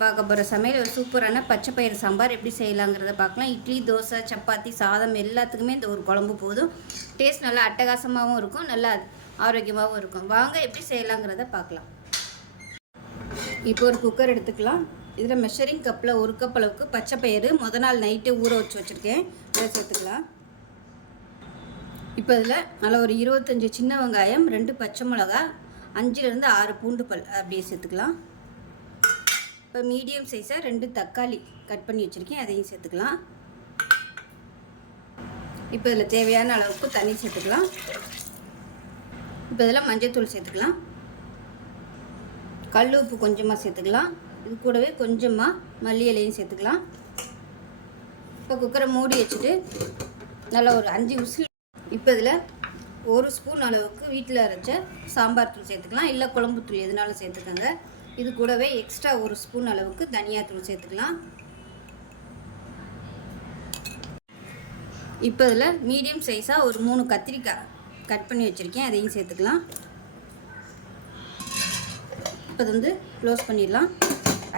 பார்க்க போகிற சமையல் ஒரு சூப்பரான பச்சை பயிறு சாம்பார் எப்படி செய்யலாங்கிறத பார்க்கலாம். இட்லி, தோசை, சப்பாத்தி, சாதம் எல்லாத்துக்குமே இந்த ஒரு குழம்பு போதும். டேஸ்ட் நல்லா அட்டகாசமாகவும் இருக்கும், நல்லா ஆரோக்கியமாகவும் இருக்கும். வாங்க எப்படி செய்யலாங்கிறத பார்க்கலாம். இப்போ ஒரு குக்கர் எடுத்துக்கலாம். இதில் மெஷரிங் கப்பில் 1 கப் அளவுக்கு பச்சை பயிறு நாள் நைட்டு ஊற வச்சுருக்கேன். இதை சேர்த்துக்கலாம். இப்போ இதில் நல்லா ஒரு 25 சின்ன வெங்காயம், 2 பச்சை மிளகா, 5லேருந்து 6 பூண்டு பல் அப்படியே சேர்த்துக்கலாம். இப்போ மீடியம் சைஸாக 2 தக்காளி கட் பண்ணி வச்சுருக்கேன், அதையும் சேர்த்துக்கலாம். இப்போ இதில் தேவையான அளவுக்கு தண்ணி சேர்த்துக்கலாம். இப்போ இதில் மஞ்சள்தூள் சேர்த்துக்கலாம். கல் உப்பு கொஞ்சமாக சேர்த்துக்கலாம். இது கூடவே கொஞ்சமாக மல்லி இலையும் சேர்த்துக்கலாம். இப்போ குக்கரை மூடி வச்சுட்டு நல்லா ஒரு 5 விசில். இப்போ இதில் 1 ஸ்பூன் அளவுக்கு வீட்டில் அரைச்ச சாம்பார் தூள் சேர்த்துக்கலாம், இல்லை குழம்புத்தூள் எதுனாலும் சேர்த்துக்கோங்க. இது கூடவே எக்ஸ்ட்ரா 1 ஸ்பூன் அளவுக்கு தனியாத்தூள் சேர்த்துக்கலாம். இப்போ இதில் மீடியம் சைஸாக ஒரு 3 கத்திரிக்காய் கட் பண்ணி வச்சுருக்கேன், அதையும் சேர்த்துக்கலாம். இப்போ இது க்ளோஸ் பண்ணிடலாம்.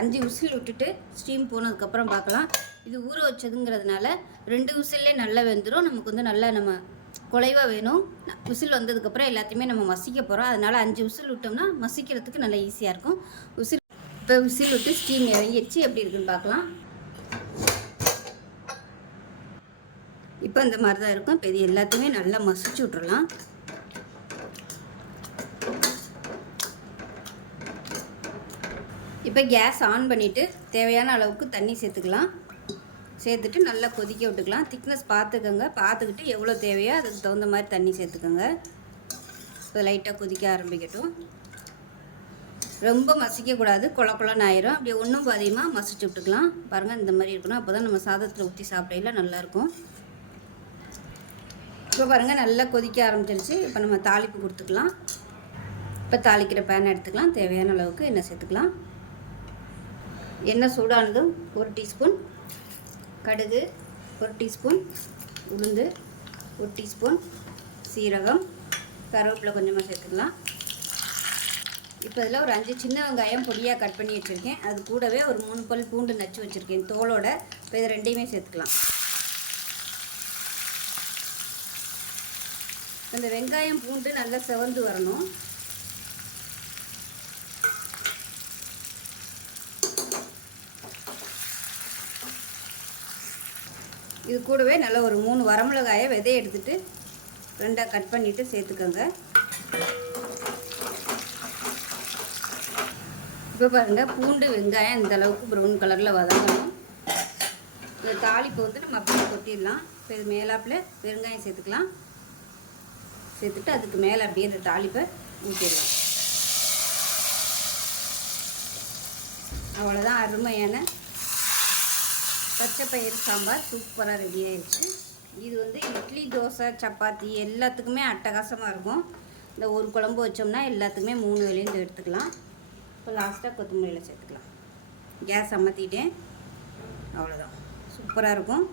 5 விசில் விட்டுட்டு ஸ்டீம் போனதுக்கப்புறம் பார்க்கலாம். இது ஊற வச்சதுங்கிறதுனால 2 விசில்லே நல்லா வெந்துடும். நமக்கு நல்லா நம்ம குலைவாக வேணும். விசில் வந்ததுக்கப்புறம் எல்லாத்தையுமே நம்ம மசிக்க போகிறோம். அதனால் 5 விசில் விட்டோம்னா மசிக்கிறதுக்கு நல்லா ஈஸியாக இருக்கும். இப்போ விசில் விட்டு ஸ்டீம் இறங்கிடுச்சு, எப்படி இருக்குன்னு பார்க்கலாம். இப்போ இந்த மாதிரி தான் இருக்கும். இப்போ இது எல்லாத்தையுமே நல்லா மசிச்சு விட்றலாம். இப்போ கேஸ் ஆன் பண்ணிவிட்டு தேவையான அளவுக்கு தண்ணி சேர்த்துக்கலாம். சேர்த்துட்டு நல்லா கொதிக்க விட்டுக்கலாம். திக்னஸ் பார்த்துக்கிட்டு எவ்வளோ தேவையோ அதுக்கு தகுந்த மாதிரி தண்ணி சேர்த்துக்கோங்க. இப்போ லைட்டாக கொதிக்க ஆரம்பிக்கட்டும். ரொம்ப மசிக்கக்கூடாது, குழன்னு ஆயிரும். அப்படியே ஒன்றும் அதிகமாக மசிச்சு விட்டுக்கலாம். பாருங்கள், இந்த மாதிரி இருக்கணும். அப்போ தான் நம்ம சாதத்தில் ஊற்றி சாப்பிடையில நல்லாயிருக்கும். இப்போ பாருங்கள், நல்லா கொதிக்க ஆரம்பிச்சிருச்சு. இப்போ நம்ம தாளிப்பு கொடுத்துக்கலாம். இப்போ தாளிக்கிற பேன் எடுத்துக்கலாம். தேவையான அளவுக்கு எண்ணெய் சேர்த்துக்கலாம். எண்ணெய் சூடானதும் 1 டீஸ்பூன் கடுகு, 1 டீஸ்பூன் உளுந்து, 1 டீஸ்பூன் சீரகம், கருவேப்பிலை கொஞ்சமாக சேர்த்துக்கலாம். இப்போ இதில் ஒரு 5 சின்ன வெங்காயம் பொடியாக கட் பண்ணி வச்சுருக்கேன். அது கூடவே ஒரு 3 பல் பூண்டு நச்சு வச்சுருக்கேன் தோலோட. இப்போ இது ரெண்டையுமே சேர்த்துக்கலாம். இந்த வெங்காயம் பூண்டு நல்லா செவந்து வரணும். இது கூடவே நல்லா ஒரு 3 வரமிளகாயை விதையை எடுத்துகிட்டு 2ஆக கட் பண்ணிவிட்டு சேர்த்துக்கோங்க. இப்போ பாருங்கள், பூண்டு வெங்காயம் இந்த அளவுக்கு ப்ரௌன் கலரில் வதங்கணும். இந்த தாளிப்பை நம்ம அப்படியே கொட்டிடலாம். இப்போ இது மேலாப்பில் வெங்காயம் சேர்த்துக்கலாம். சேர்த்துட்டு அதுக்கு மேலே அப்படியே இந்த தாளிப்பை ஊற்றிடலாம். அவ்வளோதான், அருமையான பச்சை பயிறு சாம்பார் சூப்பராக ரெடி ஆயிடுச்சு. இது இட்லி, தோசை, சப்பாத்தி எல்லாத்துக்குமே அட்டகாசமாக இருக்கும். இந்த ஒரு குழம்பு வச்சோம்னா எல்லாத்துக்குமே 3 வேளையும் எடுத்துக்கலாம். இப்போ லாஸ்ட்டாக கொத்தமல்லியில் சேர்த்துக்கலாம். கேஸ் அமர்த்திட்டேன். அவ்வளோதான், சூப்பராக இருக்கும்.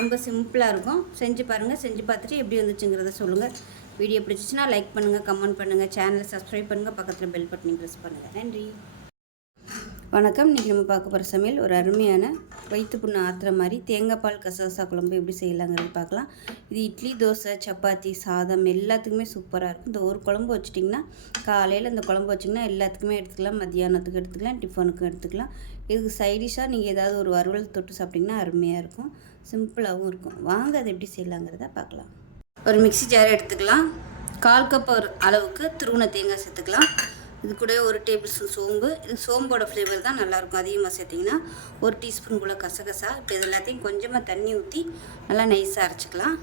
ரொம்ப சிம்பிளாக இருக்கும். செஞ்சு பாருங்கள். செஞ்சு பார்த்துட்டு எப்படி வந்துச்சுங்கிறத சொல்லுங்கள். வீடியோ பிடிச்சிச்சின்னா லைக் பண்ணுங்கள், கமெண்ட் பண்ணுங்கள், சேனலை சப்ஸ்கிரைப் பண்ணுங்கள், பக்கத்தில் பெல் பட்டனையும் ப்ரெஸ் பண்ணுங்கள். நன்றி, வணக்கம். இன்றைக்கி நம்ம பார்க்க போகிற சமையல் ஒரு அருமையான வயிற்று புண்ணு ஆற்றுற மாதிரி தேங்காய் பால் கசகசா குழம்பு எப்படி செய்யலாங்கிறது பார்க்கலாம். இது இட்லி, தோசை, சப்பாத்தி, சாதம் எல்லாத்துக்குமே சூப்பராக இருக்கும். இந்த ஒரு குழம்பு வச்சிட்டிங்கன்னா காலையில் இந்த குழம்பு வச்சிங்கன்னா எல்லாத்துக்குமே எடுத்துக்கலாம். மத்தியானத்துக்கு எடுத்துக்கலாம், டிஃபனுக்கும் எடுத்துக்கலாம். இதுக்கு சைடிஷாக நீங்கள் ஏதாவது ஒரு வறுவல் தொட்டு சாப்பிட்டிங்கன்னா அருமையாக இருக்கும். சிம்பிளாகவும் இருக்கும். வாங்க அதை எப்படி செய்யலாங்கிறத பார்க்கலாம். ஒரு மிக்ஸி ஜார் எடுத்துக்கலாம். 1/4 கப் அளவுக்கு துருவின தேங்காய் சேர்த்துக்கலாம். இது கூட 1 டேபிள் ஸ்பூன் சோம்பு. இது சோம்போட ஃப்ளேவர் தான் நல்லாயிருக்கும். அதிகமாக சேர்த்திங்கன்னா 1 டீஸ்பூன் போல் கசகசா. இப்போ இது எல்லாத்தையும் கொஞ்சமாக தண்ணி ஊற்றி நல்லா நைஸாக அரைச்சிக்கலாம்.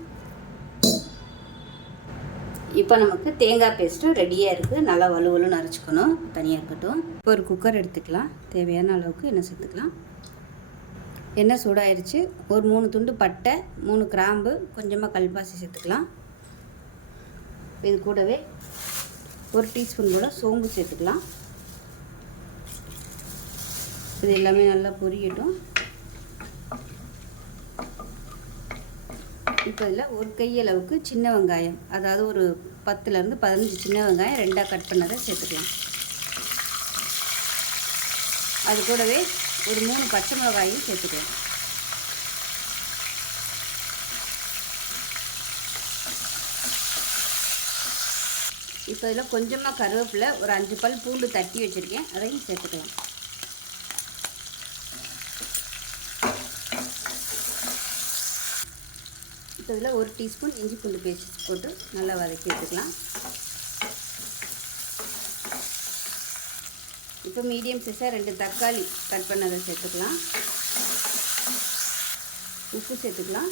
இப்போ நமக்கு தேங்காய் பேஸ்ட்டும் ரெடியாக இருக்குது. நல்லா வலுவலுன்னு அரைச்சிக்கணும். தனியாக இருக்கட்டும். இப்போ ஒரு குக்கர் எடுத்துக்கலாம். தேவையான அளவுக்கு எண்ணெய் சேர்த்துக்கலாம். எண்ணெய் சூடாயிருச்சு. ஒரு 3 துண்டு பட்டை, 3 கிராம்பு, கொஞ்சமாக கல்பாசி சேர்த்துக்கலாம். இது கூடவே 1 டீஸ்பூன் போல் சோம்பு சேர்த்துக்கலாம். இது எல்லாமே நல்லா பொரியட்டும். இப்போ இதில் 1 கையளவுக்கு சின்ன வெங்காயம், அதாவது ஒரு 10லேருந்து 15 சின்ன வெங்காயம் 2ஆக கட் பண்ணதை சேர்த்துக்கலாம். அது கூடவே ஒரு 3 பச்சை மிளகாயும் சேர்த்துக்கலாம். இப்போ இதில் கொஞ்சமாக கருவேப்பிலை, ஒரு 5 பல் பூண்டு தட்டி வச்சுருக்கேன், அதையும் சேர்த்துக்கலாம். இப்போ இதில் 1 டீஸ்பூன் இஞ்சி பூண்டு பேஸ்ட் போட்டு நல்லா வதக்கி எடுத்துக்கலாம். இப்போ மீடியம் சைஸாக 2 தக்காளி கட் பண்ணதை சேர்த்துக்கலாம். உப்பு சேர்த்துக்கலாம்.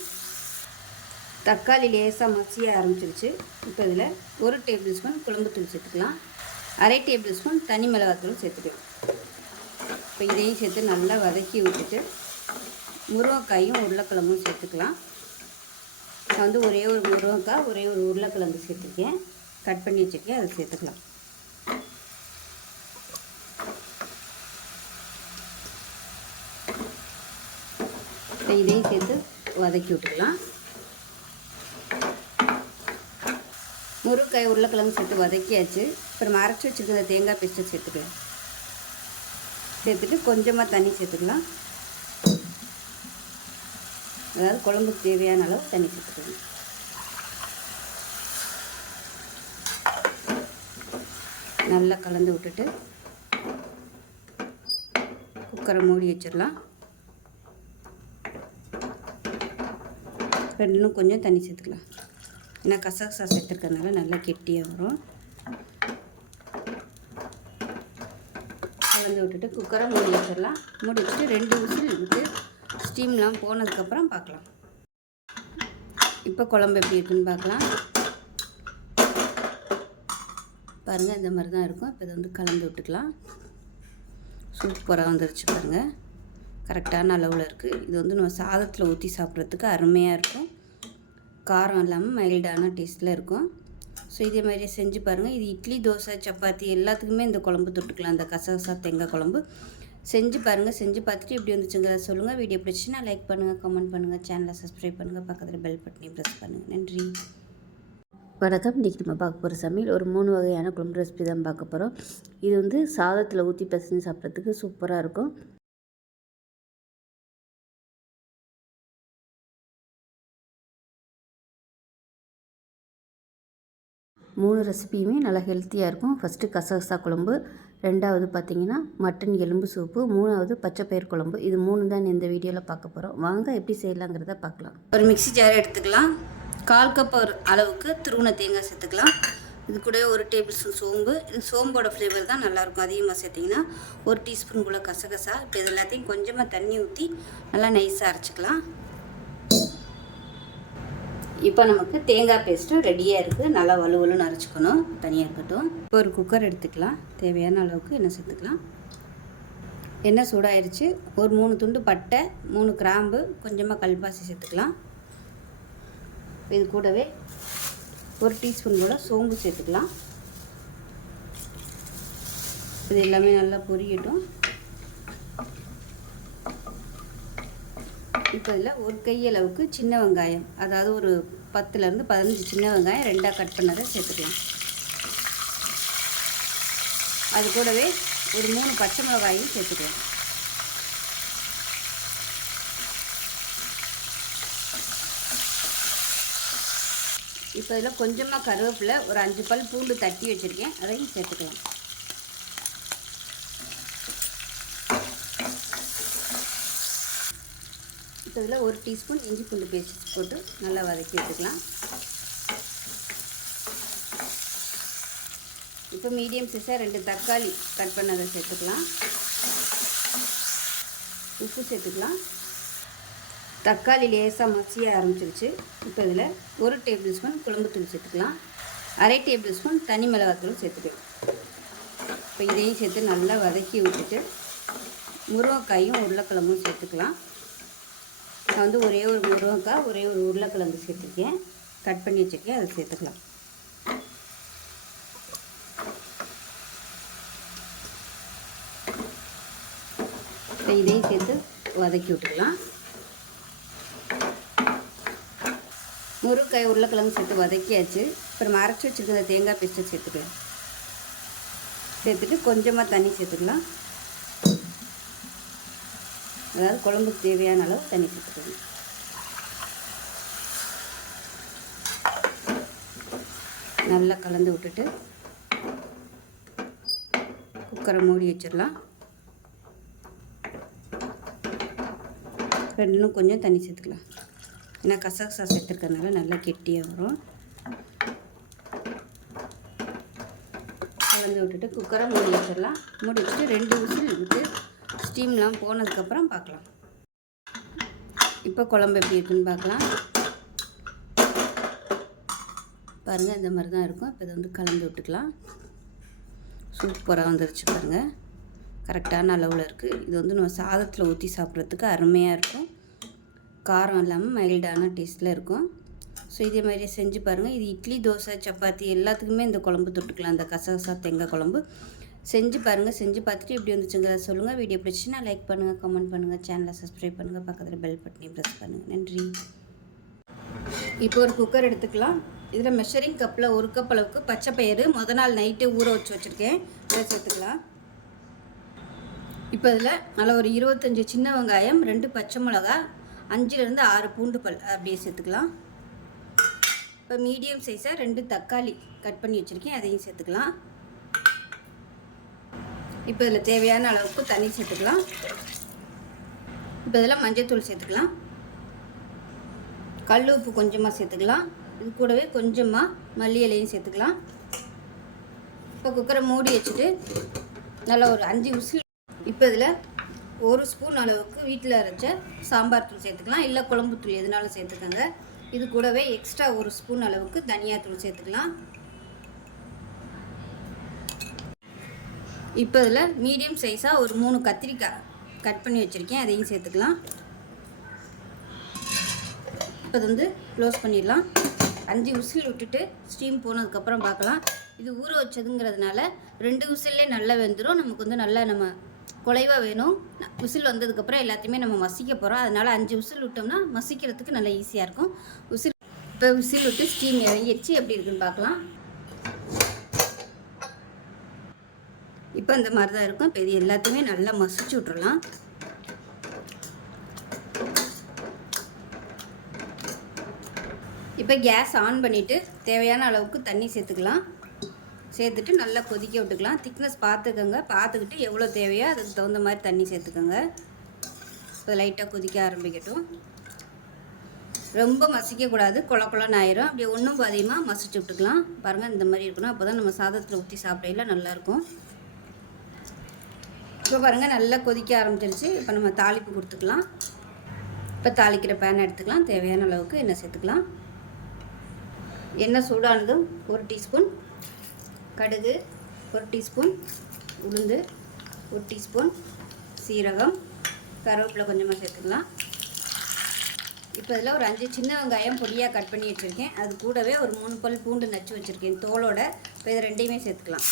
தக்காளி லேசாக மசிய ஆரம்பிச்சிருச்சு. இப்போ இதில் 1 டேபிள் ஸ்பூன் குழம்புத்தூள் சேர்த்துக்கலாம். 1/2 டேபிள் ஸ்பூன் தனி மிளகாத்தூள் சேர்த்துக்கலாம். இப்போ இதையும் சேர்த்து நல்லா வதக்கி விட்டுட்டு முருங்கைக்காயும் உருளைக்கிழங்கும் சேர்த்துக்கலாம். நான் வந்து ஒரே ஒரு முருங்கைக்காய், ஒரே ஒரு உருளைக்கிழங்கு சேர்த்துருக்கேன், கட் பண்ணி வச்சுருக்கேன், அதை சேர்த்துக்கலாம். இப்போ இதையும் சேர்த்து வதக்கி விட்டுக்கலாம். முருங்கைக்காய் உருளைக்கிழங்கு சேர்த்து வதக்கியாச்சு. அப்புறம் அரைச்சி வச்சுருக்கிற தேங்காய் பேஸ்ட்டை சேர்த்துக்கலாம். சேர்த்துட்டு கொஞ்சமாக தண்ணி சேர்த்துக்கலாம். அதாவது குழம்புக்கு தேவையான அளவு தண்ணி சேர்த்துக்கலாம். நல்லா கலந்து விட்டுட்டு குக்கரை மூடி வச்சிடலாம். இன்னும் கொஞ்சம் தண்ணி சேர்த்துக்கலாம். ஏன்னா கசகசா சேர்த்துருக்கறதுனால நல்லா கெட்டியாக வரும். கலந்து விட்டுட்டு குக்கரை மூடி வச்சிடலாம். மூடி வச்சுட்டு 2 விசில் விட்டு ஸ்டீம்லாம் போனதுக்கப்புறம் பார்க்கலாம். இப்போ குழம்பு எப்படி இருக்குன்னு பார்க்கலாம். பாருங்கள், இந்த மாதிரி தான் இருக்கும். இப்போ இதை வந்து கலந்து விட்டுக்கலாம். சூப்பராக வந்துருச்சு பாருங்கள். கரெக்டான அளவில் இருக்குது. இது வந்து நம்ம சாதத்தில் ஊற்றி சாப்பிட்றதுக்கு அருமையாக இருக்கும். காரம் இல்லாமல் மைல்டான டேஸ்ட்டில் இருக்கும். ஸோ இதே மாதிரியே செஞ்சு பாருங்கள். இது இட்லி, தோசை, சப்பாத்தி எல்லாத்துக்குமே இந்த குழம்பு தொட்டுக்கலாம். அந்த கசகசா தேங்காய் குழம்பு செஞ்சு பாருங்கள். செஞ்சு பார்த்துட்டு எப்படி வந்துச்சுங்கிறத சொல்லுங்கள். வீடியோ பிடிச்சின்னா லைக் பண்ணுங்கள், கமெண்ட் பண்ணுங்கள், சேனலை சப்ஸ்கிரைப் பண்ணுங்கள், பக்கத்தில் பெல் பட்டனையும் ப்ரெஸ் பண்ணுங்கள். நன்றி. வணக்கம். இன்றைக்கி நம்ம பார்க்க போகிற சமையல் ஒரு 3 வகையான குழம்பு ரெசிபி தான் பார்க்க போகிறோம். இது வந்து சாதத்தில் ஊற்றி பிசைஞ்சு சாப்பிட்றதுக்கு சூப்பராக இருக்கும். 3 ரெசிபியுமே நல்லா ஹெல்த்தியாக இருக்கும். ஃபஸ்ட்டு கசகசா குழம்பு, 2வது பார்த்திங்கன்னா மட்டன் எலும்பு சூப்பு, 3வது பச்சைப்பயிர் குழம்பு. இது 3 தான் இந்த வீடியோவில் பார்க்க போகிறோம். வாங்க எப்படி செய்யலாங்கிறத பார்க்கலாம். ஒரு மிக்ஸி ஜார் எடுத்துக்கலாம். 1/4 கப் அளவுக்கு துருவின தேங்காய் சேர்த்துக்கலாம். இது கூட 1 டேபிள் ஸ்பூன் சோம்பு. இது சோம்போட ஃப்ளேவர் தான் நல்லாயிருக்கும். அதிகமாக சேர்த்திங்கன்னா 1 டீஸ்பூன் போல் கசகசா. இப்போ இது எல்லாத்தையும் கொஞ்சமாக தண்ணி ஊற்றி நல்லா நைஸாக அரைச்சிக்கலாம். இப்போ நமக்கு தேங்காய் பேஸ்ட்டு ரெடியாக இருக்குது. நல்லா வலுவலுன்னு அரைச்சிக்கணும். தனியாக இருக்கட்டும். இப்போ ஒரு குக்கர் எடுத்துக்கலாம். தேவையான அளவுக்கு எண்ணெய் சேர்த்துக்கலாம். எண்ணெய் சூடாயிருச்சு. ஒரு 3 துண்டு பட்டை, 3 கிராம்பு, கொஞ்சமாக கல்பாசி சேர்த்துக்கலாம். இது கூடவே 1 டீஸ்பூன் போல் சோம்பு சேர்த்துக்கலாம். இது எல்லாமே நல்லா பொரியட்டும். இப்போ இதில் 1 கையளவுக்கு சின்ன வெங்காயம், அதாவது ஒரு 10லேருந்து 15 சின்ன வெங்காயம் 2ஆக கட் பண்ணதை சேர்த்துக்கலாம். அது கூடவே ஒரு 3 பச்சை மிளகாயும் சேர்த்துக்கலாம். இப்போ இதில் கொஞ்சமாக கருவேப்பிலை, ஒரு 5 பல் பூண்டு தட்டி வச்சுருக்கேன், அதையும் சேர்த்துக்கலாம். இப்போ இதில் 1 டீஸ்பூன் இஞ்சி பூண்டு பேஸ்ட் போட்டு நல்லா வதக்கி எடுத்துக்கலாம். இப்போ மீடியம் சைஸாக 2 தக்காளி கட் பண்ணதை சேர்த்துக்கலாம். உப்பு சேர்த்துக்கலாம். தக்காளி லேசாக மசிய ஆரம்பிச்சிருச்சு. இப்போ இதில் 1 டேபிள் ஸ்பூன் குழம்புத்தூள் சேர்த்துக்கலாம். 1/2 டேபிள் ஸ்பூன் தனி மிளகாத்தூள் சேர்த்துக்கலாம். இப்போ இதையும் சேர்த்து நல்லா வதக்கி விட்டுட்டு முருங்கைக்காயும் உருளைக்கிழங்கும் சேர்த்துக்கலாம். நான் வந்து ஒரே ஒரு முருங்கைக்காய், ஒரே ஒரு உருளைக்கிழங்கு சேர்த்துருக்கேன், கட் பண்ணி வச்சுருக்கேன், அதை சேர்த்துக்கலாம். இப்போ இதையும் சேர்த்து வதக்கி விட்டுக்கலாம். முருங்கைக்காய் உருளைக்கிழங்கு சேர்த்து வதக்கியாச்சு. அப்புறம் அரைச்சி வச்சுருக்கிற தேங்காய் பேஸ்ட்டை சேர்த்துக்கலாம். சேர்த்துட்டு கொஞ்சமாக தண்ணி சேர்த்துக்கலாம். அதாவது குழம்புக்கு தேவையான அளவு தண்ணி சேர்த்துக்கணும். நல்லா கலந்து விட்டுட்டு குக்கரை மூடி வச்சிடலாம். ரெண்டும் கொஞ்சம் தண்ணி சேர்த்துக்கலாம். ஏன்னா கசகசா சேர்த்துக்கிறதுனால நல்லா கெட்டியாக வரும். கலந்து விட்டுட்டு குக்கரை மூடி வச்சிடலாம். மூடி வச்சுட்டு 2 விசில் விட்டு ஸ்டீம்லாம் போனதுக்கப்புறம் பார்க்கலாம். இப்போ குழம்பு எப்படி இருக்குன்னு பார்க்கலாம். பாருங்கள், இந்த மாதிரி தான் இருக்கும். இப்போ இதை வந்து கலந்து விட்டுக்கலாம். சூப்பராக வந்துருச்சு பாருங்கள். கரெக்டான அளவில் இருக்குது. இது வந்து நம்ம சாதத்தில் ஊற்றி சாப்பிட்றதுக்கு அருமையாக இருக்கும். காரம் இல்லாமல் மைல்டான டேஸ்ட்டில் இருக்கும். ஸோ இதே மாதிரியே செஞ்சு பாருங்கள். இது இட்லி, தோசை, சப்பாத்தி எல்லாத்துக்குமே இந்த குழம்பு தொட்டுக்கலாம். அந்த கசகசா தேங்காய் குழம்பு செஞ்சு பாருங்கள். செஞ்சு பார்த்துட்டு எப்படி வந்துச்சுங்கிறத சொல்லுங்கள். வீடியோ பிடிச்சின்னா லைக் பண்ணுங்கள், கமெண்ட் பண்ணுங்கள், சேனலை சப்ஸ்கிரைப் பண்ணுங்கள், பக்கத்தில் பெல் பட்டனையும் ப்ரெஸ் பண்ணுங்கள். நன்றி. இப்போ ஒரு குக்கர் எடுத்துக்கலாம். இதில் மெஷரிங் கப்பில் 1 கப் அளவுக்கு பச்சை பயிறு முத நாள் நைட்டு ஊற வச்சுருக்கேன். இதை சேர்த்துக்கலாம். இப்போ இதில் நல்லா ஒரு 25 சின்ன வெங்காயம், 2 பச்சை மிளகா, 5லேருந்து 6 பூண்டு பல் அப்படியே சேர்த்துக்கலாம். இப்போ மீடியம் சைஸாக 2 தக்காளி கட் பண்ணி வச்சுருக்கேன், அதையும் சேர்த்துக்கலாம். இப்போ இதில் தேவையான அளவுக்கு தண்ணி சேர்த்துக்கலாம். இப்போ இதில் மஞ்சள்தூள் சேர்த்துக்கலாம். கல் உப்பு கொஞ்சமாக சேர்த்துக்கலாம். இது கூடவே கொஞ்சமாக மல்லி இலையும் சேர்த்துக்கலாம். இப்போ குக்கரை மூடி வச்சுட்டு நல்லா ஒரு 5 விசில். இப்போ இதில் 1 ஸ்பூன் அளவுக்கு வீட்டில் அரைச்ச சாம்பார் தூள் சேர்த்துக்கலாம். இல்லை குழம்பு தூள் எதுனாலும் சேர்த்துக்கோங்க. இது கூடவே எக்ஸ்ட்ரா 1 ஸ்பூன் அளவுக்கு தனியாத்தூள் சேர்த்துக்கலாம். இப்போ இதில் மீடியம் சைஸாக ஒரு 3 கத்திரிக்காய் கட் பண்ணி வச்சுருக்கேன், அதையும் சேர்த்துக்கலாம். இப்போ இது வந்து க்ளோஸ் பண்ணிடலாம். 5 விசில் விட்டுட்டு ஸ்டீம் போனதுக்கப்புறம் பார்க்கலாம். இது ஊற வச்சதுங்கிறதுனால 2 விசில்லே நல்லா வெந்துடும். நமக்கு வந்து நல்லா நம்ம குலைவாக வேணும். விசில் வந்ததுக்கப்புறம் எல்லாத்தையுமே நம்ம மசிக்க போகிறோம். அதனால் 5 விசில் விட்டோம்னா மசிக்கிறதுக்கு நல்லா ஈஸியாக இருக்கும். இப்போ விசில் விட்டு ஸ்டீம் இறங்கிடுச்சு. எப்படி இருக்குன்னு பார்க்கலாம். இப்போ இந்த மாதிரி தான் இருக்கும். இப்போ இது எல்லாத்தையுமே நல்லா மசிச்சு விட்றலாம். இப்போ கேஸ் ஆன் பண்ணிவிட்டு தேவையான அளவுக்கு தண்ணி சேர்த்துக்கலாம். சேர்த்துட்டு நல்லா கொதிக்க விட்டுக்கலாம். திக்னஸ் பார்த்துக்கோங்க. பார்த்துக்கிட்டு எவ்வளோ தேவையோ அதுக்கு தகுந்த மாதிரி தண்ணி சேர்த்துக்கோங்க. இப்போ லைட்டாக கொதிக்க ஆரம்பிக்கட்டும். ரொம்ப மசிக்கக்கூடாது, குழன்னு ஆயிரும். அப்படியே ஒன்றும் பாதியமாக மசிச்சு விட்டுக்கலாம். பாருங்கள், இந்த மாதிரி இருக்கணும். அப்போ தான் நம்ம சாதத்தில் ஊற்றி சாப்பிடையில நல்லாயிருக்கும். இப்போ பாருங்கள், நல்லா கொதிக்க ஆரம்பிச்சிருச்சு. இப்போ நம்ம தாளிப்பு கொடுத்துக்கலாம். இப்போ தாளிக்கிற பேனை எடுத்துக்கலாம். தேவையான அளவுக்கு எண்ணெய் சேர்த்துக்கலாம். எண்ணெய் சூடானதும் 1 டீஸ்பூன் கடுகு, 1 டீஸ்பூன் உளுந்து, 1 டீஸ்பூன் சீரகம், கருவேப்பிலை கொஞ்சமாக சேர்த்துக்கலாம். இப்போ இதில் ஒரு 5 சின்ன வெங்காயம் பொடியாக கட் பண்ணி வச்சுருக்கேன். அது கூடவே ஒரு 3 பல் பூண்டு நச்சு வச்சுருக்கேன் தோலோட. இப்போ இதை 2யுமே சேர்த்துக்கலாம்.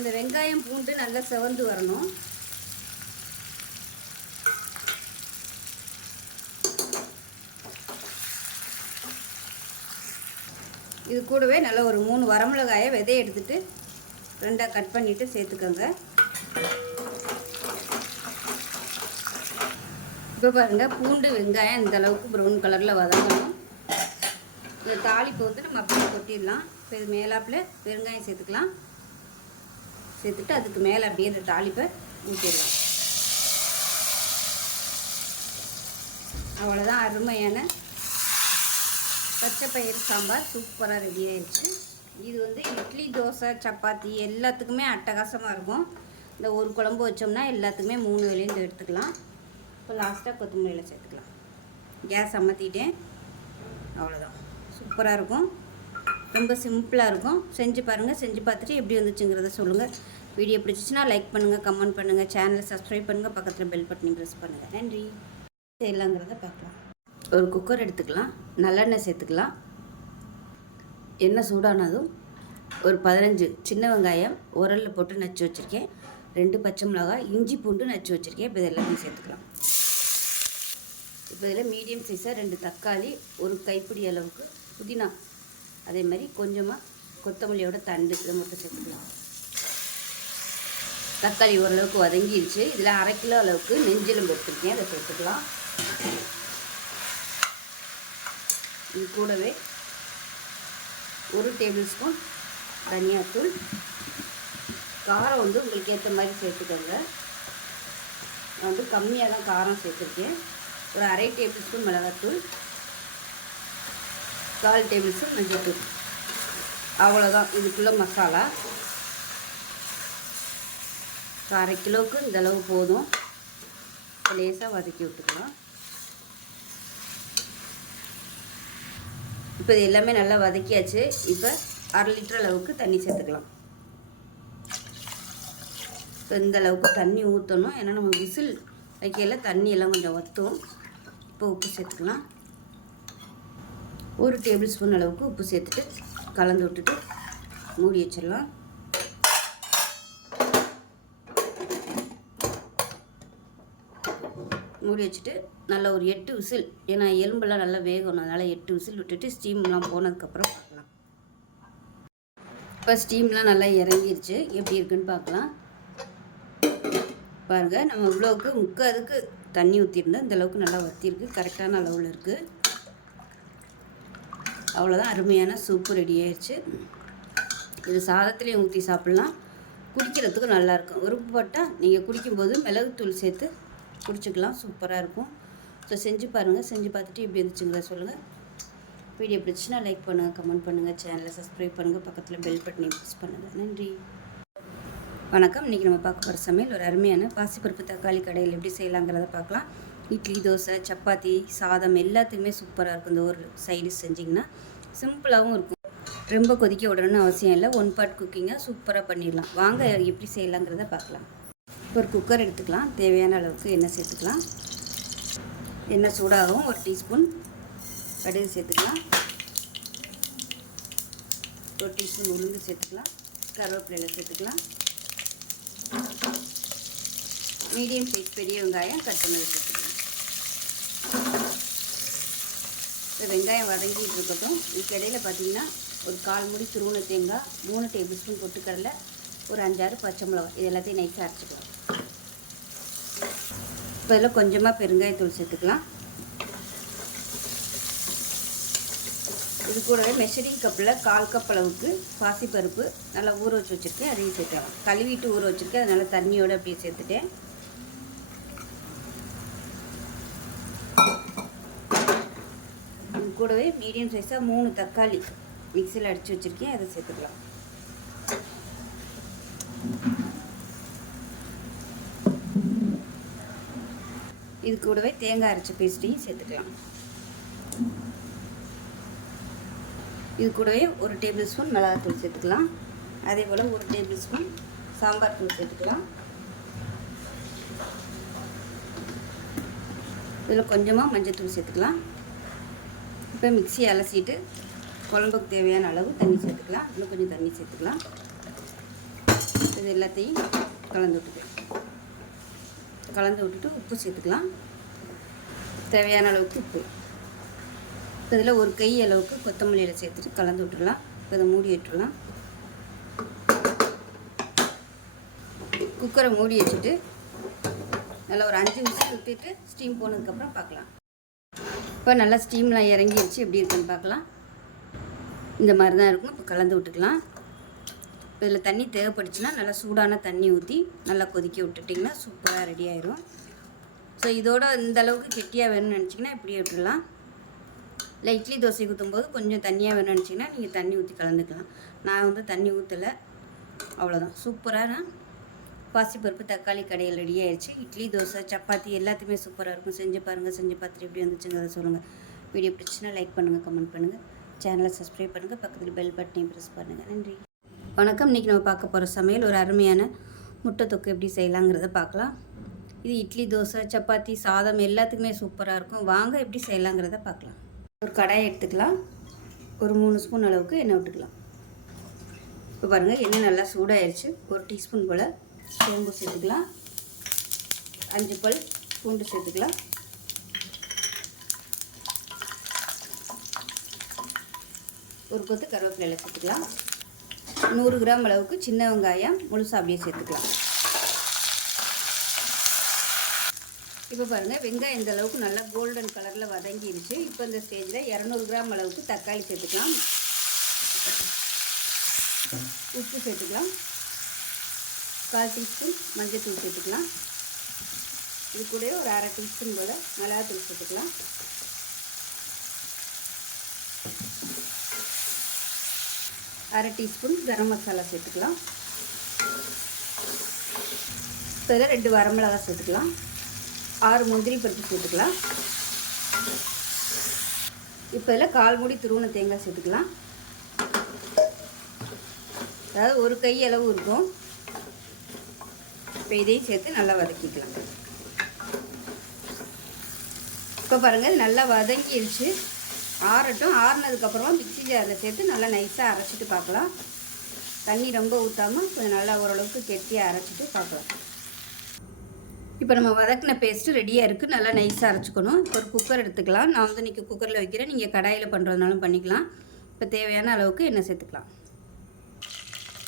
இந்த வெங்காயம் பூண்டு நல்லா செவந்து வரணும். இது கூடவே நல்ல ஒரு 3 வரமிளகாயை விதையை எடுத்துகிட்டு 2ஆக கட் பண்ணிவிட்டு சேர்த்துக்கோங்க. இப்போ பாருங்கள், பூண்டு வெங்காயம் இந்த அளவுக்கு ப்ரௌன் கலரில் வதங்கணும். இந்த தாளிப்பு வந்து நம்ம அப்படியே கொட்டிடலாம். இப்போ இது மேலாப்பில் வெங்காயம் சேர்த்துக்கலாம். சேர்த்துட்டு அதுக்கு மேலே அப்படியே இந்த தாளிப்பை ஊற்றிடலாம். அவ்வளோதான், அருமையான பச்சை பயிறு சாம்பார் சூப்பராக ரெடி ஆயிடுச்சு. இது வந்து இட்லி, தோசை, சப்பாத்தி எல்லாத்துக்குமே அட்டகாசமாக இருக்கும். இந்த ஒரு குழம்பு வச்சோம்னா எல்லாத்துக்குமே 3 வேளையும் எடுத்துக்கலாம். இப்போ லாஸ்ட்டாக கொத்தமல்லியில் சேர்த்துக்கலாம். கேஸ் அமர்த்திட்டேன். அவ்வளோதான், சூப்பராக இருக்கும். ரொம்ப சிம்பிளாக இருக்கும். செஞ்சு பாருங்கள். செஞ்சு பார்த்துட்டு எப்படி வந்துச்சுங்கிறத சொல்லுங்கள். வீடியோ பிடிச்சிச்சின்னா லைக் பண்ணுங்கள், கமெண்ட் பண்ணுங்கள், சேனலை சப்ஸ்கிரைப் பண்ணுங்கள், பக்கத்தில் பெல் பட்டனை ப்ரெஸ் பண்ணுங்கள். நன்றி. செய்யலாங்கிறத பார்க்கலாம். ஒரு குக்கர் எடுத்துக்கலாம். நல்லெண்ணெய் சேர்த்துக்கலாம். எண்ணெய் சூடானதும் ஒரு 15 சின்ன வெங்காயம் உரலில் போட்டு நச்சு வச்சுருக்கேன், 2 பச்சை மிளகாய், இஞ்சி பூண்டு நச்சு வச்சுருக்கேன். இப்போ இதெல்லாத்தையும் சேர்த்துக்கலாம். இப்போ இதில் மீடியம் சைஸாக 2 தக்காளி, ஒரு கைப்பிடி அளவுக்கு புதினா, அதே மாதிரி கொஞ்சமாக கொத்தமல்லியோட தண்டு, இதை மட்டும் சேர்த்துக்கலாம். தக்காளி ஓரளவுக்கு வதங்கிடுச்சு. இதில் 1/2 கிலோ அளவுக்கு நெஞ்செலும்பு எடுத்துருக்கேன், அதை சேர்த்துக்கலாம். இது கூடவே 1 டேபிள் ஸ்பூன் தனியாத்தூள். காரம் வந்து உங்களுக்கு ஏற்ற மாதிரி சேர்த்துக்கோங்க. நான் வந்து கம்மியாக தான் காரம் சேர்த்துருக்கேன். ஒரு 1/2 டேபிள் ஸ்பூன் மிளகாத்தூள், 1/4 டேபிள் ஸ்பூன் மஞ்சள்தூள். அவ்வளோதான் இதுக்குள்ளே மசாலா. 1/2 கிலோவுக்கு இந்த அளவு போதும். லேசாக வதக்கி விட்டுக்கலாம். இப்போ இது எல்லாமே நல்லா வதக்கியாச்சு. இப்போ 1/2 லிட்டர் அளவுக்கு தண்ணி சேர்த்துக்கலாம். இப்போ இந்த அளவுக்கு தண்ணி ஊற்றணும், ஏன்னா நம்ம விசில் வைக்கையில் தண்ணி எல்லாம் கொஞ்சம் வற்றும். இப்போ உப்பு சேர்த்துக்கலாம். 1 டேபிள் ஸ்பூன் அளவுக்கு உப்பு சேர்த்துட்டு கலந்து விட்டுட்டு மூடி வச்சிடலாம். மூடி வச்சுட்டு நல்லா ஒரு 8 விசில், ஏன்னா எலும்பெல்லாம் நல்லா வேகணும், அதனால் 8 விசில் விட்டுட்டு ஸ்டீம்லாம் போனதுக்கப்புறம் பார்க்கலாம். இப்போ ஸ்டீம்லாம் நல்லா இறங்கிருச்சு. எப்படி இருக்குன்னு பார்க்கலாம். பாருங்கள், நம்ம இவ்வளோவுக்கு முக்காதுக்கு தண்ணி ஊற்றிருந்தோம். இந்தளவுக்கு நல்லா வற்றிருக்கு, கரெக்டான அளவில் இருக்குது. அவ்வளோதான், அருமையான சூப்பு ரெடி ஆயிடுச்சு. இது சாதத்துலேயும் ஊற்றி சாப்பிட்லாம், குடிக்கிறதுக்கு நல்லாயிருக்கும். விருப்பப்பட்டால் நீங்கள் குடிக்கும்போது மிளகுத்தூள் சேர்த்து குடிச்சிக்கலாம், சூப்பராக இருக்கும். ஸோ செஞ்சு பாருங்கள். செஞ்சு பார்த்துட்டு எப்படி இருந்துச்சுங்களா சொல்லுங்கள். வீடியோ பிடிச்சின்னா லைக் பண்ணுங்கள், கமெண்ட் பண்ணுங்கள், சேனலை சப்ஸ்கிரைப் பண்ணுங்கள், பக்கத்தில் பெல் பட்டனை ப்ரெஸ் பண்ணுங்கள். நன்றி, வணக்கம். இன்றைக்கி நம்ம பார்க்க போகிற சமையல் ஒரு அருமையான பாசிப்பருப்பு தக்காளி கடையில் எப்படி செய்யலாங்கிறத பார்க்கலாம். இட்லி, தோசை, சப்பாத்தி, சாதம் எல்லாத்துக்குமே சூப்பராக இருக்கும். இந்த ஒரு சைடு செஞ்சிங்கன்னா சிம்பிளாகவும் இருக்கும். ரொம்ப கொதிக்க விடணும்னு அவசியம் இல்லை. 1 பார்ட் குக்கிங்காக சூப்பராக பண்ணிடலாம். வாங்க எப்படி செய்யலாங்கிறத பார்க்கலாம். ஒரு குக்கர் எடுத்துக்கலாம். தேவையான அளவுக்கு எண்ணெய் சேர்த்துக்கலாம். எண்ணெய் சூடாகவும் 1 டீஸ்பூன் கடுகு சேர்த்துக்கலாம். 1 டீஸ்பூன் உளுந்து சேர்த்துக்கலாம். கருவேப்பிலை சேர்த்துக்கலாம். மீடியம் சைஸ் பெரிய வெங்காயம் கட் பண்ணி சேர்த்துக்கலாம். இந்த வெங்காயம் வதங்கிட்டு இருக்கட்டும். இதுக்கு இடையில பார்த்தீங்கன்னா ஒரு 1/4 மூடி துருவன தேங்காய், 3 டேபிள் ஸ்பூன் பொட்டுக்கடலை, ஒரு 5-6 பச்சை மிளகா, இது எல்லாத்தையும் நைஸாக அரைச்சிக்கலாம். இப்போ இதில் கொஞ்சமாக பெருங்காயத்தூள் சேர்த்துக்கலாம். இது கூடவே மெஷரிங் கப்பில் 1/4 கப் அளவுக்கு பாசிப்பருப்பு நல்லா ஊற வச்சு வச்சுருக்கேன், அதையும் சேர்த்துக்கலாம். கழுவிட்டு ஊற வச்சுருக்கேன், அதனால் தண்ணியோடு அப்படியே சேர்த்துட்டேன். இது கூடவே மீடியம் சைஸாக 3 தக்காளி மிக்சியில் அடித்து வச்சுருக்கேன், அதை சேர்த்துக்கலாம். இது கூடவே தேங்காய் அரைச்ச பேஸ்ட்டையும் சேர்த்துக்கலாம். இது கூடவே 1 டேபிள் ஸ்பூன் மிளகாத்தூள் சேர்த்துக்கலாம். அதே போல் 1 டேபிள் ஸ்பூன் சாம்பார் தூள் சேர்த்துக்கலாம். இதில் கொஞ்சமாக மஞ்சள்தூள் சேர்த்துக்கலாம். இப்போ மிக்ஸி அலசிட்டு குழம்புக்கு தேவையான அளவு தண்ணி சேர்த்துக்கலாம். இன்னும் கொஞ்சம் தண்ணி சேர்த்துக்கலாம். இது எல்லாத்தையும் கலந்து விட்டுக்கலாம். கலந்து விட்டுட்டு உப்பு சேர்த்துக்கலாம். தேவையான அளவுக்கு உப்பு. இப்போ இதில் ஒரு கை அளவுக்கு கொத்தமல்லியில் சேர்த்துட்டு கலந்து விட்டுடலாம். இப்போ இதை மூடி விட்டுடலாம். குக்கரை மூடி வச்சுட்டு நல்லா ஒரு 5 விசில் விட்டுட்டு ஸ்டீம் போனதுக்கப்புறம் பார்க்கலாம். இப்போ நல்லா ஸ்டீம்லாம் இறங்கிடுச்சு. எப்படி இருக்குன்னு பார்க்கலாம். இந்த மாதிரி தான் இருக்கும். இப்போ கலந்து விட்டுக்கலாம். இப்போ இதில் தண்ணி தேவைப்படுச்சுன்னா நல்லா சூடான தண்ணி ஊற்றி நல்லா கொதிக்க விட்டுட்டிங்கன்னா சூப்பராக ரெடி ஆயிரும். ஸோ இதோட இந்த அளவுக்கு கெட்டியாக வேணும்னு நினச்சிங்கன்னா இப்படியே விட்டுடலாம். இல்லை இட்லி தோசை ஊற்றும்போது கொஞ்சம் தண்ணியாக வேணும்னு நினச்சிங்கன்னா நீங்கள் தண்ணி ஊற்றி கலந்துக்கலாம். நான் வந்து தண்ணி ஊற்றலை, அவ்வளோதான். சூப்பரான பாசிப்பருப்பு தக்காளி கடையில் ரெடி ஆயிடுச்சு. இட்லி, தோசை, சப்பாத்தி எல்லாத்தையுமே சூப்பராக இருக்கும். செஞ்சு பாருங்கள். செஞ்சு பார்த்துட்டு எப்படி வந்துச்சுங்கிறத சொல்லுங்கள். வீடியோ பிடிச்சின்னா லைக் பண்ணுங்கள், கமெண்ட் பண்ணுங்கள், சேனலை சப்ஸ்கிரைப் பண்ணுங்கள், பக்கத்தில் பெல் பட்டனையும் ப்ரெஸ் பண்ணுங்கள். நன்றி, வணக்கம். இன்றைக்கி நம்ம பார்க்க போகிற சமையல் ஒரு அருமையான முட்டை தொக்கு எப்படி செய்யலாங்கிறத பார்க்கலாம். இது இட்லி, தோசை, சப்பாத்தி, சாதம் எல்லாத்துக்குமே சூப்பராக இருக்கும். வாங்க எப்படி செய்யலாங்கிறத பார்க்கலாம். ஒரு கடாயை எடுத்துக்கலாம். ஒரு 3 ஸ்பூன் அளவுக்கு எண்ணெய் விட்டுக்கலாம். இப்போ பாருங்கள், எண்ணெய் நல்லா சூடாகிடுச்சு. 1 டீஸ்பூன் போல் சோம்பு சேர்த்துக்கலாம். 5 பல் பூண்டு சேர்த்துக்கலாம். ஒரு கொத்து கருவேப்பிலை சேர்த்துக்கலாம். 100 கிராம் அளவுக்கு சின்ன வெங்காயம் முழுசாக அப்படியே சேர்த்துக்கலாம். இப்போ பாருங்கள் வெங்காயம் இந்த அளவுக்கு நல்லா கோல்டன் கலரில் வதங்கிடுச்சு. இப்போ இந்த ஸ்டேஜில் 200 கிராம் அளவுக்கு தக்காளி சேர்த்துக்கலாம். உப்பு சேர்த்துக்கலாம். 1/4 டீஸ்பூன் மஞ்சள்தூள் சேர்த்துக்கலாம். இது கூட ஒரு 1/2 டீஸ்பூன் போல் மிளகாத்தூள் சேர்த்துக்கலாம். அரை டீஸ்பூன் கரம் மசாலா சேர்த்துக்கலாம். இப்போ இதில் 2 வரமிளகா சேர்த்துக்கலாம். 6 முந்திரி பருப்பு சேர்த்துக்கலாம். இப்போ இதில் 1/4 மூடி துருவன தேங்காய் சேர்த்துக்கலாம். அதாவது ஒரு கை அளவு இருக்கும். இப்போ இதையும் சேர்த்து நல்லா வதக்கிக்கலாம். இப்போ பாருங்கள் நல்லா வதங்கிடுச்சு. ஆறட்டும். ஆறுனதுக்கப்புறமா மிக்ஸி ஜாரில் சேர்த்து நல்லா நைஸாக அரைச்சிட்டு பார்க்கலாம். தண்ணி ரொம்ப ஊற்றாமல் கொஞ்சம் நல்லா ஓரளவுக்கு கெட்டியாக அரைச்சிட்டு பார்க்கலாம். இப்போ நம்ம வதக்கின பேஸ்ட்டு ரெடியாக இருக்குது. நல்லா நைஸாக அரைச்சிக்கணும். இப்போ ஒரு குக்கர் எடுத்துக்கலாம். நான் வந்து இன்றைக்கி குக்கரில் வைக்கிறேன். நீங்கள் கடாயில் பண்ணுறதுனாலும் பண்ணிக்கலாம். இப்போ தேவையான அளவுக்கு எண்ணெய் சேர்த்துக்கலாம்.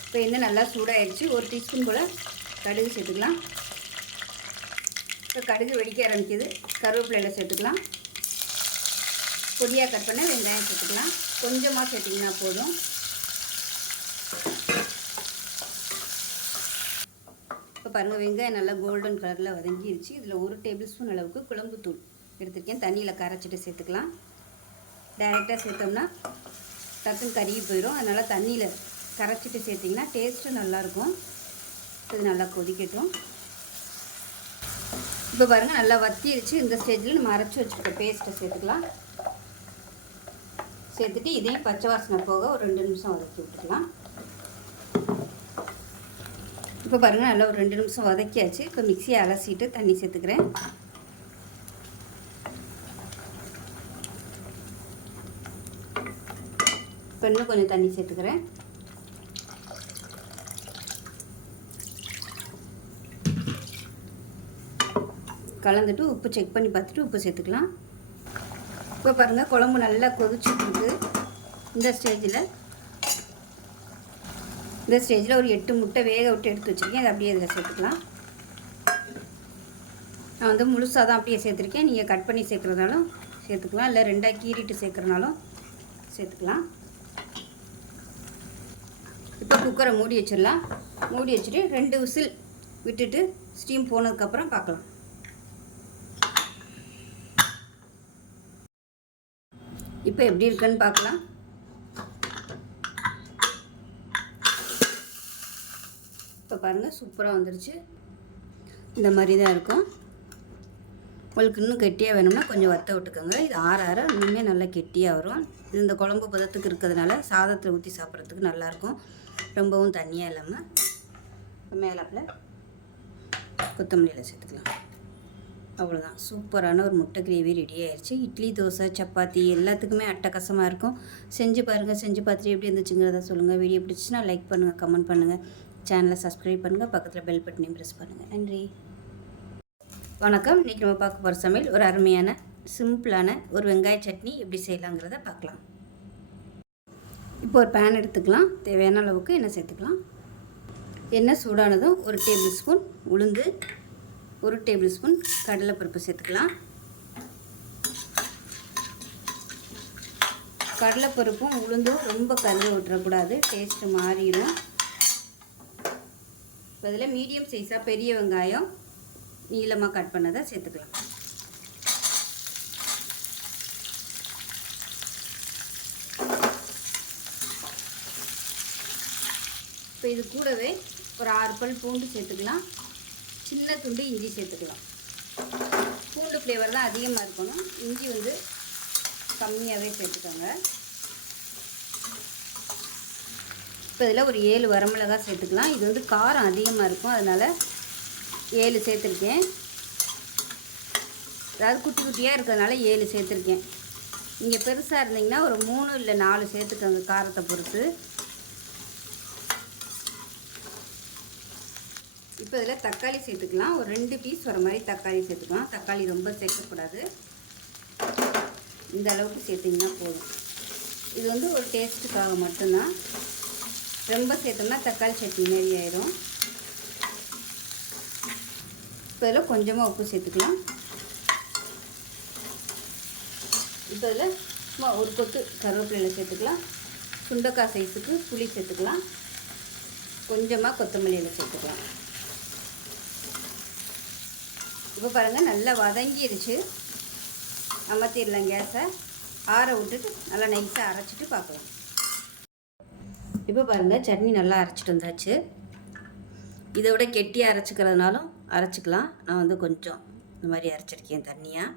இப்போ எண்ணெய் நல்லா சூடாகிடுச்சு. 1 டீஸ்பூன் போல் கடுகு சேர்த்துக்கலாம். இப்போ கடுகு வெடிக்க ஆரம்பிக்குது. கருவேப்பிலையில் சேர்த்துக்கலாம். பொடியாக கட் பண்ண வெங்காயம் சேர்த்துக்கலாம். கொஞ்சமாக சேர்த்திங்கன்னா போதும். இப்போ பாருங்கள் வெங்காயம் நல்லா கோல்டன் கலரில் வதங்கிடுச்சு. இதில் 1 டேபிள் ஸ்பூன் அளவுக்கு குழம்பு தூள் எடுத்துருக்கேன். தண்ணியில் கரைச்சிட்டு சேர்த்துக்கலாம். டைரெக்டாக சேர்த்தோம்னா டக்குன்னு கருகி போயிடும். அதனால் தண்ணியில் கரைச்சிட்டு சேர்த்திங்கன்னா டேஸ்ட்டு நல்லாயிருக்கும். இது நல்லா கொதிக்கட்டும். இப்போ பாருங்கள் நல்லா வத்திடுச்சு. இந்த ஸ்டேஜில் நம்ம அரைச்சி வச்சுருக்க பேஸ்ட்டை சேர்த்துக்கலாம். சேர்த்துட்டு இதையும் பச்சை வாசனை போக ஒரு 2 நிமிஷம் வதக்கி விட்டுக்கலாம். இப்போ பாருங்கள் நல்லா ஒரு 2 நிமிஷம் வதக்கியாச்சு. இப்போ மிக்ஸியை அலசிட்டு தண்ணி சேர்த்துக்கிறேன். இப்போ இன்னும் கொஞ்சம் தண்ணி சேர்த்துக்கிறேன். கலந்துட்டு உப்பு செக் பண்ணி பார்த்துட்டு உப்பு சேர்த்துக்கலாம். இப்போ பாருங்கள் குழம்பு நல்லா கொதிச்சுட்டு இந்த ஸ்டேஜில் ஒரு 8 முட்டை வேக விட்டு எடுத்து வச்சுருக்கேன். அதை அப்படியே இதில் சேர்த்துக்கலாம். நான் வந்து முழுசாக தான் அப்படியே சேர்த்துருக்கேன். நீங்கள் கட் பண்ணி சேர்க்குறதுனாலும் சேர்த்துக்கலாம். இல்லை 2ஆக கீறிட்டு சேர்க்குறனாலும் சேர்த்துக்கலாம். இப்போ குக்கரை மூடி வச்சிடலாம். மூடி வச்சுட்டு 2 விசில் விட்டுட்டு ஸ்டீம் போனதுக்கப்புறம் பார்க்கலாம். இப்போ எப்படி இருக்குன்னு பார்க்கலாம். இப்போ பாருங்கள் சூப்பராக வந்துருச்சு. இந்த மாதிரி தான் இருக்கும். உங்களுக்கு இன்னும் கெட்டியாக வேணும்னா கொஞ்சம் வத்த விட்டுக்கோங்க. இது ஆற இன்னுமே நல்லா கெட்டியாக வரும். இது இந்த குழம்பு பதத்துக்கு இருக்கிறதுனால சாதத்தில் ஊற்றி சாப்பிட்றதுக்கு நல்லாயிருக்கும். ரொம்பவும் தண்ணியாக இல்லாமல். மேலாப்பில் கொத்தமல்லியில் சேர்த்துக்கலாம். அவ்வளோதான். சூப்பரான ஒரு முட்டை கிரேவி ரெடி ஆயிடுச்சு. இட்லி, தோசை, சப்பாத்தி எல்லாத்துக்குமே அட்டகாசமாக இருக்கும். செஞ்சு பாருங்கள். செஞ்சு பார்த்துட்டு எப்படி இருந்துச்சுங்கிறத சொல்லுங்கள். வீடியோ பிடிச்சின்னா லைக் பண்ணுங்கள், கமெண்ட் பண்ணுங்கள், சேனலை சப்ஸ்கிரைப் பண்ணுங்கள், பக்கத்தில் பெல் பட்டனையும் ப்ரெஸ் பண்ணுங்கள். நன்றி, வணக்கம். இன்றைக்கி நம்ம பார்க்க போகிற சமையல் ஒரு அருமையான சிம்பிளான ஒரு வெங்காய சட்னி எப்படி செய்யலாங்கிறத பார்க்கலாம். இப்போ ஒரு பேன் எடுத்துக்கலாம். தேவையான அளவுக்கு எண்ணெய் சேர்த்துக்கலாம். எண்ணெய் சூடானதும் 1 டேபிள் ஸ்பூன் உளுந்து, 1 டேபிள் ஸ்பூன் கடலைப்பருப்பு சேர்த்துக்கலாம். கடலைப்பருப்பும் உளுந்தும் ரொம்ப கருக விட்டுறக்கூடாது, டேஸ்ட்டு மாறிடும். இப்போ இதில் மீடியம் சைஸாக பெரிய வெங்காயம் நீளமாக கட் பண்ணதை சேர்த்துக்கலாம். இப்போ இது கூடவே ஒரு 6 பல் பூண்டு சேர்த்துக்கலாம். சின்ன துண்டு இஞ்சி சேர்த்துக்கலாம். பூண்டு ஃப்ளேவர் தான் அதிகமாக இருக்கணும். இஞ்சி வந்து கம்மியாகவே சேர்த்துக்கோங்க. இப்போ இதில் ஒரு 7 வரமிளகாய் சேர்த்துக்கலாம். இது வந்து காரம் அதிகமாக இருக்கும், அதனால் 7 சேர்த்துருக்கேன். அதாவது குட்டி குட்டியாக இருக்கிறதுனால 7 சேர்த்துருக்கேன். நீங்கள் பெருசாக இருந்தீங்கன்னா ஒரு 3 இல்லை 4 சேர்த்துக்கோங்க, காரத்தை பொறுத்து. இப்போ இதில் தக்காளி சேர்த்துக்கலாம். ஒரு 2 பீஸ் வர மாதிரி தக்காளி சேர்த்துக்கலாம். தக்காளி ரொம்ப சேர்க்கக்கூடாது. இந்த அளவுக்கு சேர்த்திங்கன்னா போதும். இது வந்து ஒரு டேஸ்ட்டுக்காக மட்டும்தான். ரொம்ப சேர்த்தோம்னா தக்காளி சட்னி மாரி ஆயிடும். இப்போ இதில் கொஞ்சமாக உப்பு சேர்த்துக்கலாம். இப்போ இதில் சும்மா ஒரு கொத்து கருவேப்பிலையில் சேர்த்துக்கலாம். சுண்டைக்காய் சைஸுக்கு புளி சேர்த்துக்கலாம். கொஞ்சமாக கொத்தமல்லியில் சேர்த்துக்கலாம். இப்போ பாருங்கள் நல்லா வதங்கிருச்சு. அமர்த்திடலாம் கேஸை. ஆற விட்டுட்டு நல்லா நைஸாக அரைச்சிட்டு பார்க்கலாம். இப்போ பாருங்கள் சட்னி நல்லா அரைச்சிட்டு வந்தாச்சு. இதை விட கெட்டியாக அரைச்சிக்கிறதுனாலும் அரைச்சிக்கலாம். நான் வந்து கொஞ்சம் இந்த மாதிரி அரைச்சிருக்கேன் தண்ணியாக.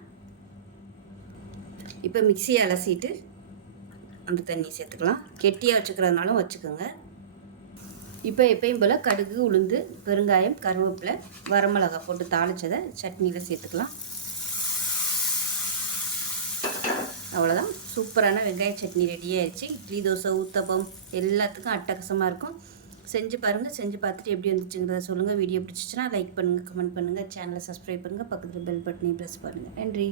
இப்போ மிக்சியை அலசிட்டு அந்த தண்ணி சேர்த்துக்கலாம். கெட்டியாக வச்சுக்கிறதுனாலும் வச்சுக்கோங்க. இப்போ எப்பயும் போல் கடுகு, உளுந்து, பெருங்காயம், கருவேப்பிலை, வரமிளகாய் போட்டு தாளித்ததை சட்னியில் சேர்த்துக்கலாம். அவ்வளோதான், சூப்பரான வெங்காய சட்னி ரெடி ஆயிடுச்சு. இட்லி, தோசை, ஊத்தப்பம் எல்லாத்துக்கும் அட்டகாசமாக இருக்கும். செஞ்சு பாருங்கள். செஞ்சு பார்த்துட்டு எப்படி வந்துச்சுங்கிறத சொல்லுங்கள். வீடியோ பிடிச்சிச்சுன்னா லைக் பண்ணுங்கள், கமெண்ட் பண்ணுங்கள், சேனலை சப்ஸ்கிரைப் பண்ணுங்கள், பக்கத்தில் பெல் பட்டனையும் ப்ரெஸ் பண்ணுங்கள். நன்றி.